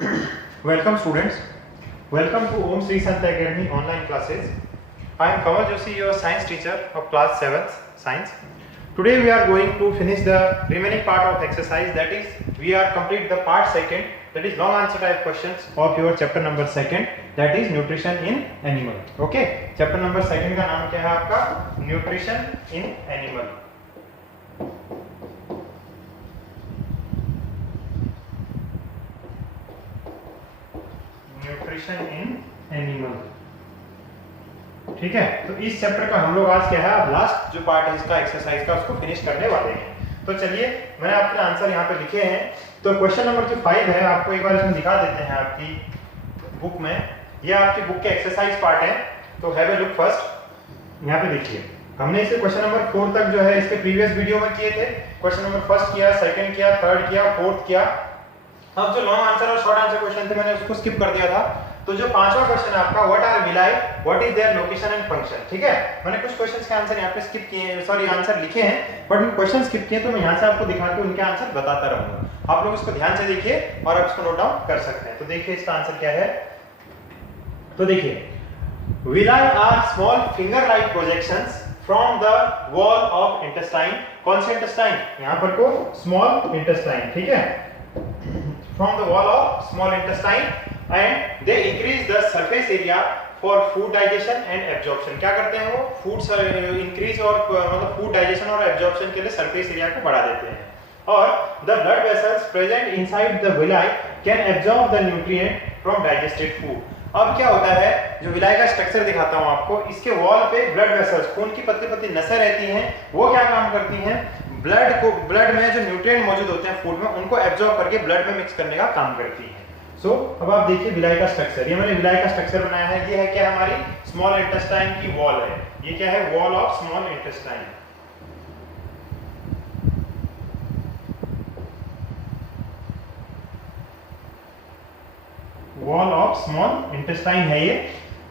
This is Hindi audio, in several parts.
Welcome students. Welcome to Om Sri Santa Academy online classes. I am Kamal Joshi, your science teacher of class 7th science. Today we are going to finish the remaining part of exercise, that is we are complete the part second, that is long answer type questions of your chapter number second, that is nutrition in animal. Okay, chapter number second का नाम क्या है आपका? Nutrition in animal. Nutrition in animal, ठीक है। तो इस चैप्टर का हम लोग आज क्या है, अब लास्ट जो पार्ट है इसका एक्सरसाइज का उसको फिनिश करने वाले हैं। तो चलिए मैंने आपके आंसर यहाँ पे लिखे हैं। तो क्वेश्चन नंबर जो 5 है आपको एक बार इसमें दिखा देते हैं आपकी बुक में। ये आपकी बुक के एक्सरसाइज पार्ट है, तो हैव ए लुक फर्स्ट। यहाँ पे देखिए हमने इसे क्वेश्चन नंबर 4 तक जो है इसके प्रीवियस वीडियो में किए थे। क्वेश्चन नंबर फर्स्ट किया, सेकंड किया, थर्ड किया, फोर्थ किया। अब जो लॉन्ग आंसर और शॉर्ट आंसर क्वेश्चन थे मैंने उसको स्किप कर दिया था। तो जो पांचवा क्वेश्चन है आपका, what are villi, what is their location and function, ठीक है। मैंने कुछ क्वेश्चंस के आंसर यहाँ पे स्किप किए हैं, सॉरी आंसर लिखे हैं बट मैं क्वेश्चन स्किप किए, तो मैं यहाँ से आपको दिखा के उनके आंसर बताता रहूंगा। आप लोग इसको ध्यान से देखिए और आप इसको नोट डाउन कर सकते हैं। तो देखिए इसका आंसर क्या है। तो देखिए villi are small finger like projections from the wall of intestine. कौन से इंटेस्टाइन, यहाँ पर को स्मॉल इंटेस्टाइन, ठीक है, from the wall of small intestine and they increase the surface area for food digestion and absorption। क्या करते हैं वो, फूड इंक्रीज और मतलब फूड डाइजेशन और एब्जॉर्प्शन के लिए सरफेस एरिया को बढ़ा देते हैं। और the blood vessels present inside the villi can absorb the nutrient from digested food। अब क्या होता है, जो विलाई का स्ट्रक्चर दिखाता हूं आपको, इसके वॉल पे ब्लड वेसल्स, खून की पतली पतली नसें रहती हैं, वो क्या काम करती हैं, ब्लड में जो न्यूट्रिएंट मौजूद होते हैं फूड में उनको एब्जॉर्ब करके ब्लड में मिक्स करने का काम करती है। सो अब आप देखिए विलाई का स्ट्रक्चर, ये मैंने विलाई का स्ट्रक्चर बनाया है। ये है क्या, हमारी स्मॉल इंटेस्टाइन की वॉल है। ये क्या है, wall of small intestine. Wall of small intestine है ये,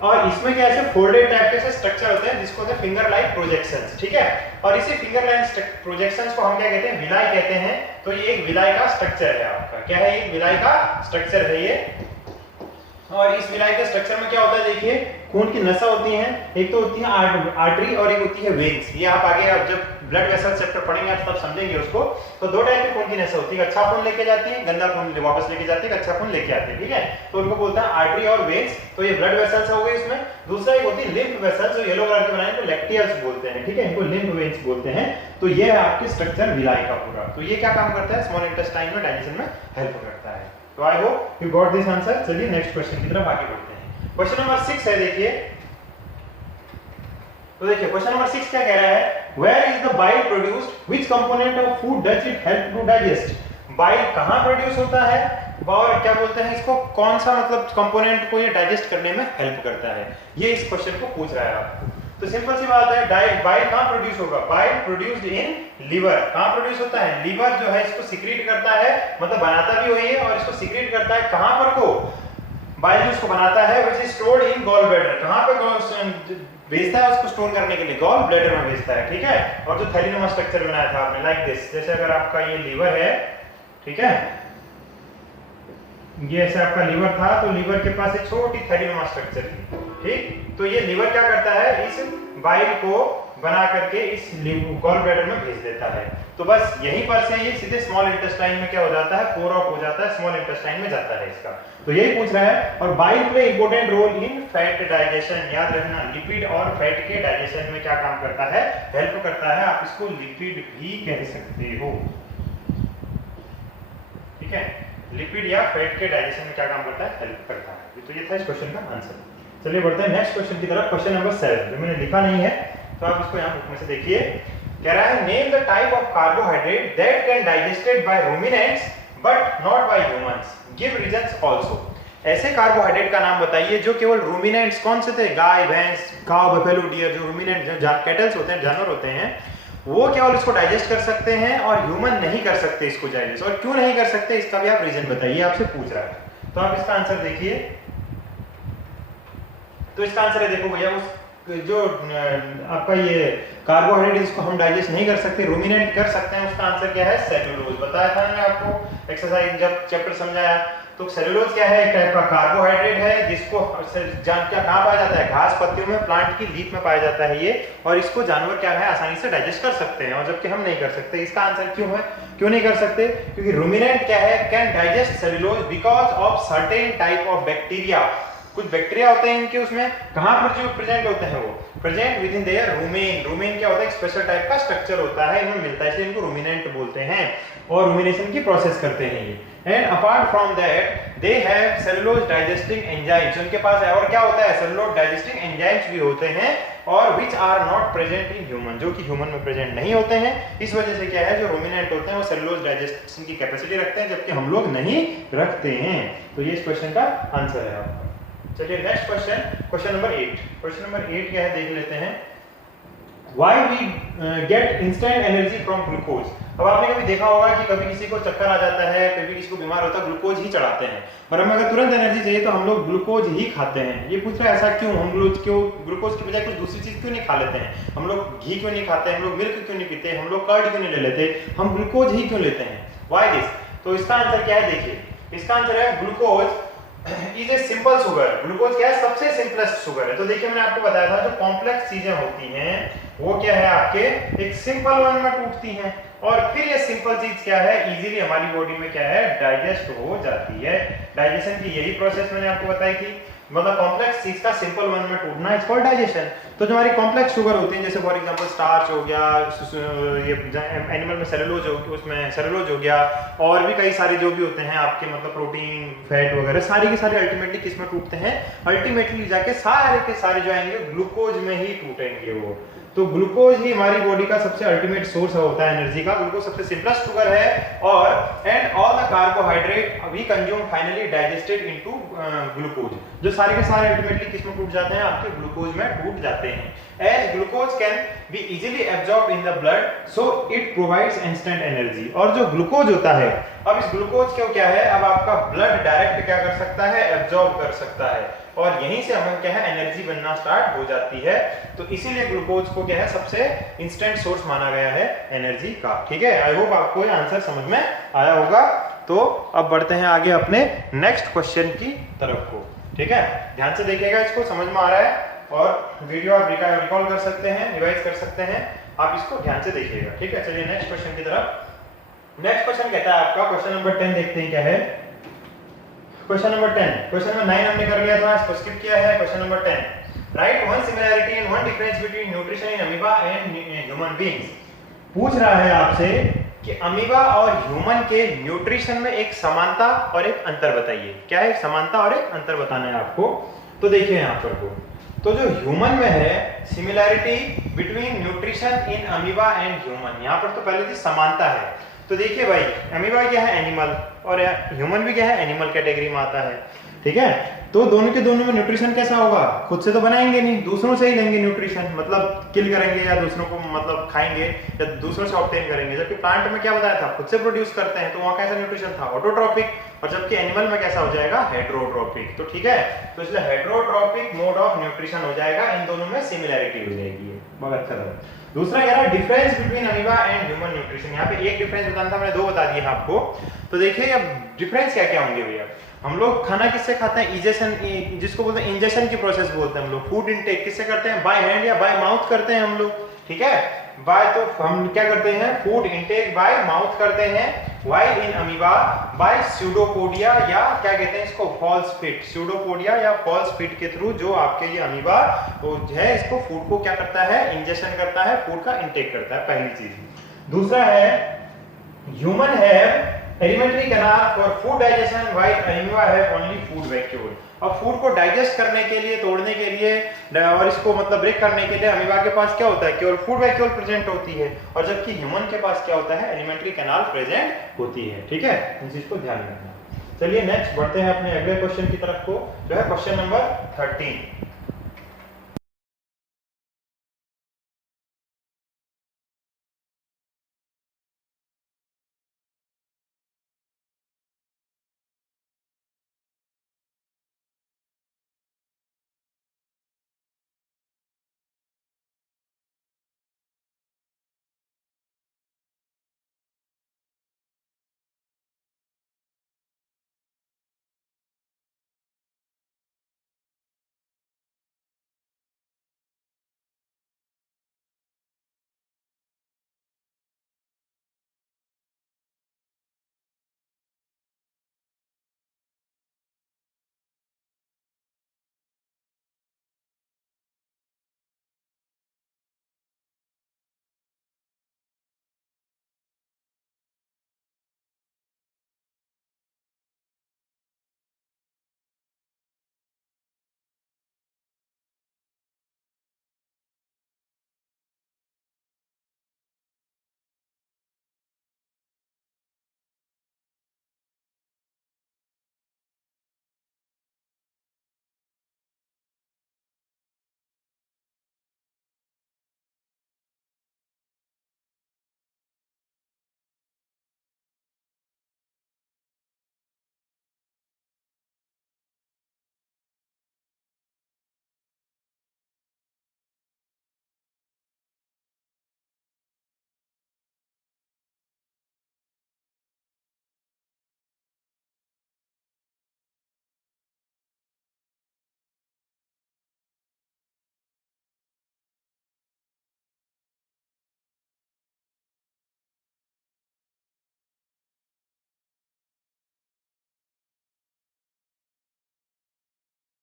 और इसमें क्या ऐसे फोल्डेड टाइप के स्ट्रक्चर होते हैं जिसको कहते हैं फिंगर लाइक प्रोजेक्शंस, ठीक है। और इसी फिंगर लाइक प्रोजेक्शंस को हम क्या कहते हैं, विलाई कहते हैं। तो ये एक विलाई का स्ट्रक्चर है आपका, क्या है, ये विलाई का स्ट्रक्चर है ये। और इस विलाई के स्ट्रक्चर में क्या होता है, देखिए खून की नसा होती हैं, एक तो होती है आर्टरी और एक होती है वेन्स। ये आप आगे अब जब ब्लड वेसल चैप्टर पढ़ेंगे आप तब समझेंगे उसको। तो दो टाइप की खून की नसा होती है, अच्छा खून लेके जाती है, गंदा खून वापस लेके जाती है, अच्छा खून लेके आते हैं, ठीक है। तो उनको बोलते हैं आर्टरी और वेन्स। तो ये ब्लड वेसल्स हो गए इसमें। दूसरा एक होती है लिम्फ वेसल्स, जो येलो कलर के बनाए तो लैक्टियल्स बोलते हैं, ठीक है, इनको लिम्फ वेन्स बोलते हैं। तो ये है आपके स्ट्रक्चर विलाई का पूरा। तो ये क्या काम करता है, स्मॉल इंटेस्टाइन में डाइजेशन में हेल्प करता है। तो I hope you got this answer. चलिए नेक्स्ट क्वेश्चन की तरफ आगे बढ़ते हैं। क्वेश्चन नंबर 6 है, देखिए। तो देखिए क्वेश्चन नंबर 6 क्या कह रहा है, where is the bile produced, which component of food does it help to digest. Bile कहां प्रोड्यूस होता है और क्या बोलते हैं इसको, कौन सा मतलब कंपोनेंट को ये डाइजेस्ट करने में हेल्प करता है, ये इस क्वेश्चन को पूछ रहा है आपको। तो सिंपल सी बात है, बाइल कहां प्रोड्यूस होगा, बाइल प्रोड्यूस्ड इन लीवर। कहां प्रोड्यूस होता है, लीवर जो है इसको सीक्रेट करता है, मतलब बनाता भी वही है और इसको सीक्रेट करता है कहां पर को, बाइल जो इसको बनाता है which is stored in gall bladder. कहां पे भेजता है उसको स्टोर करने के लिए, गॉल ब्लैडर में भेजता है, ठीक है। और जो थैलीनुमा स्ट्रक्चर बनाया था आपने लाइक दिस, जैसे अगर आपका ये लीवर है, ठीक है, ये ऐसे आपका लीवर था, तो लीवर के पास एक छोटी थैलीनुमा स्ट्रक्चर थी, ठीक। तो ये लीवर क्या करता है, इस बाइल को बना करके इस गॉल ब्लैडर में भेज देता है। तो बस यहीं पर से ये सीधे स्मॉल इंटेस्टाइन में क्या हो जाता है, पोर ऑफ हो जाता है, स्मॉल इंटेस्टाइन में जाता है इसका। तो यही पूछ रहा है। और bile play important role in fat digestion. याद रखना, लिपिड और फैट के डाइजेशन में क्या काम करता है, हेल्प करता है। आप इसको लिपिड भी कह सकते हो, ठीक है। लिपिड या फैट के डाइजेशन में क्या काम करता है, हेल्प करता है। तो ये था इस क्वेश्चन का आंसर। चलिए बढ़ते हैं नेक्स्ट क्वेश्चन की तरफ। क्वेश्चन नंबर 7 जो मैंने लिखा नहीं है, तो आप इसको यहाँ बुक में से देखिए। कह रहा है, name the type of carbohydrate that can digested by ruminants but not bye humans, give reasons also. ऐसे कार्बोहाइड्रेट का नाम बताइए जो केवल रूमिनेंट्स, कौन से थे, गाय भैंस काऊ बफेलो डियर, जो रूमिनेंट जो कैटल्स होते हैं, जानवर होते हैं, वो केवल इसको डाइजेस्ट कर सकते हैं और ह्यूमन नहीं कर सकते इसको डाइजेस्ट। और क्यों नहीं कर सकते इसका भी आप रीजन बताइए, आपसे पूछ रहा है। तो आप इसका आंसर देखिए। तो इसका आंसर है, देखो भैया, उस जो आपका ये कार्बोहाइड्रेट इसको हम डाइजेस्ट नहीं कर सकते, रूमिनेंट कर सकते हैं, उसका आंसर क्या है, सेल्यूलोज। बताया था मैंने आपको एक्सरसाइज जब चैप्टर समझाया। तो सेलुलोज क्या है, एक टाइप का कार्बोहाइड्रेट है जिसको क्या कहाँ पाया जाता है, घास पत्तियों में, प्लांट की लीफ में पाया जाता है ये, और इसको जानवर क्या है आसानी से डाइजेस्ट कर सकते हैं, और जबकि हम नहीं कर सकते। इसका आंसर क्यों है, क्यों नहीं कर सकते, क्योंकि रूमिनेंट क्या है, can digest cellulose because of certain type of bacteria. कुछ बैक्टीरिया होते हैं इनके, उसमें कहां पर जो प्रेजेंट होते हैं वो present with in their rumen. Rumen क्या होता है, एक स्पेशल टाइप का स्ट्रक्चर होता है, इनमें मिलता है, इसलिए इनको रूमिनेंट बोलते हैं, और रूमिनेशन की प्रोसेस करते हैं ये। And apart from that they have cellulose digesting enzymes, उनके पास है और क्या होता है, सेलुलोज डाइजेस्टिंग एंजाइम्स भी होते हैं, और which are not present in human, जो कि ह्यूमन में प्रेजेंट नहीं होते हैं। इस वजह से क्या है, जो रूमिनेंट होते हैं वो सेलुलोज डाइजेशन की कैपेसिटी रखते हैं, जबकि हम लोग नहीं रखते हैं। तो ये इस क्वेश्चन का आंसर है आपका। चलिए next question, question number 8। Question number 8 क्या है देख लेते हैं। Why we get instant energy from glucose। अब आपने कभी देखा होगा कि कभी किसी को चक्कर आ जाता है, कभी किसी को बीमार होता है, ग्लूकोज ही चढ़ाते हैं, और हमें अगर तुरंत एनर्जी चाहिए तो हम लोग ग्लूकोज ही खाते हैं। ये पूछ रहा है ऐसा क्यों, हम लोग क्यों ग्लूकोज की बजाय कुछ दूसरी चीज क्यों नहीं खा लेते हैं, हम लोग घी क्यों नहीं खाते, हम लोग मिल्क क्यों नहीं पीते, हम लोग कर्ड क्यों नहीं ले लेते, हम ग्लूकोज ही क्यों लेते हैं, व्हाई दिस। तो इसका आंसर क्या है, देखिए इसका आंसर है glucose is a simple sugar. Glucose क्या है, सबसे सिंपलेस्ट शुगर है। तो देखिए मैंने आपको बताया था जो कॉम्प्लेक्स चीजें होती हैं वो क्या है आपके एक सिंपल वन में टूटती हैं, और फिर ये सिंपल चीज क्या है इजीली हमारी बॉडी में क्या है डाइजेस्ट हो जाती है। डाइजेशन की यही प्रोसेस मैंने आपको बताई थी, मतलब कॉम्प्लेक्स चीज का सिंपल वन में टूटना इज कॉल्ड डाइजेशन। तो जो हमारी कॉम्प्लेक्स शुगर होती है, जैसे फॉर एग्जांपल स्टार्च हो गया, ये एनिमल में सेलुलोज हो, उसमें सेलुलोज हो गया, और भी कई सारे जो भी होते हैं आपके मतलब प्रोटीन फैट वगैरह, सारी के सारे अल्टीमेटली किस में टूटते हैं, अल्टीमेटली जाके सारे के सारे जो आएंगे ग्लूकोज में ही टूटेंगे वो। तो ग्लूकोज ही हमारी बॉडी का सबसे अल्टीमेट सोर्स होता है एनर्जी का। ग्लूकोज सबसे सिंपलेस्ट शुगर है, और and all the carbohydrate we consume finally digested into glucose. जो सारे के सारे अल्टीमेटली किस में टूट जाते हैं, आपके ग्लूकोज में टूट जाते हैं। As glucose can be easily absorb in the blood, so it provides instant energy. और जो ग्लूकोज होता है, अब इस ग्लूकोज को क्या है, अब आपका ब्लड डायरेक्ट क्या कर सकता है, एब्जॉर्ब कर सकता है, और यहीं से हमें क्या है एनर्जी बनना स्टार्ट हो जाती है। तो इसीलिए ग्लूकोज को क्या है सबसे इंस्टेंट सोर्स माना गया है एनर्जी का। ठीक है, आई होप आपको ये आंसर समझ में आया होगा। तो अब बढ़ते हैं आगे अपने नेक्स्ट क्वेश्चन की तरफ को। ठीक है, ध्यान से देखिएगा, इसको समझ में आ रहा है, और वीडियो आप रिकॉल कर सकते हैं, रिवाइज कर सकते हैं, आप इसको ध्यान से देखिएगा। ठीक है, चलिए नेक्स्ट क्वेश्चन की तरफ। नेक्स्ट क्वेश्चन कहता है आपका, क्वेश्चन नंबर 10 देखते हैं क्या है। क्वेश्चन नंबर 10, क्वेश्चन नंबर 9 हमने कर लिया था, इसको स्किप किया है। Question number 10, right one similarity and one difference between nutrition in amoeba and human beings. पूछ रहा है आपसे कि अमीबा और ह्यूमन के न्यूट्रिशन में एक समानता और एक अंतर बताइए। क्या है, एक समानता और एक अंतर बताना है आपको। तो देखिए यहाँ पर को, तो जो ह्यूमन में है similarity between nutrition in amoeba and human, यहाँ पर तो पहले चीज समानता है। तो देखिए भाई, अमीबा क्या है एनिमल, और ह्यूमन भी क्या है एनिमल कैटेगरी में आता है। ठीक है, तो दोनों के दोनों में न्यूट्रिशन कैसा होगा, खुद से तो बनाएंगे नहीं, दूसरों से ही लेंगे न्यूट्रिशन, मतलब किल करेंगे या दूसरों को मतलब खाएंगे या दूसरों से ऑब्टेन करेंगे। जबकि प्लांट में क्या बताया था, खुद से प्रोड्यूस करते हैं, तो वहाँ कैसा न्यूट्रिशन था ऑटोट्रॉपिक, और जबकि एनिमल में कैसा हो जाएगा हेटेरोट्रॉपिक। तो ठीक है, तो इसलिए हेटेरोट्रॉपिक मोड ऑफ न्यूट्रिशन हो जाएगा, इन दोनों में सिमिलैरिटी हो जाएगी। बहुत अच्छा। दूसरा कह रहा है difference between amoeba and human nutrition. यहाँ पे एक डिफरेंस बताना था, मैंने दो बता दिए आपको। तो देखिए अब डिफरेंस क्या क्या होंगे भैया। हम लोग खाना किससे खाते हैं, इंजेक्शन, जिसको बोलते हैं इंजेक्शन की प्रोसेस बोलते हैं हम लोग। फूड इनटेक किससे करते हैं, बाय हैंड या बाय माउथ करते हैं हम लोग। ठीक है, बाय, तो हम क्या करते हैं फूड इनटेक बाय माउथ करते हैं, while in amoeba by pseudopodia, या क्या कहते हैं इसको फॉल्स फिट, स्यूडोपोडिया या फॉल्स फिट के थ्रू जो आपके ये अमीबा तो है इसको फूड को क्या करता है, इंजेक्शन करता है, फूड का इनटेक करता है, पहली चीज। दूसरा है human have alimentary canal for food digestion while amoeba have only food vacuole. अब फूड को डाइजेस्ट करने के लिए, तोड़ने के लिए और इसको मतलब ब्रेक करने के लिए अमीबा के पास क्या होता है, केवल फूड वैक्यूल प्रेजेंट होती है, और जबकि ह्यूमन के पास क्या होता है एलिमेंट्री कैनाल प्रेजेंट होती है। ठीक है, इस चीज को ध्यान रखना। चलिए नेक्स्ट बढ़ते हैं अपने अगले क्वेश्चन की तरफ को, जो है क्वेश्चन नंबर 13।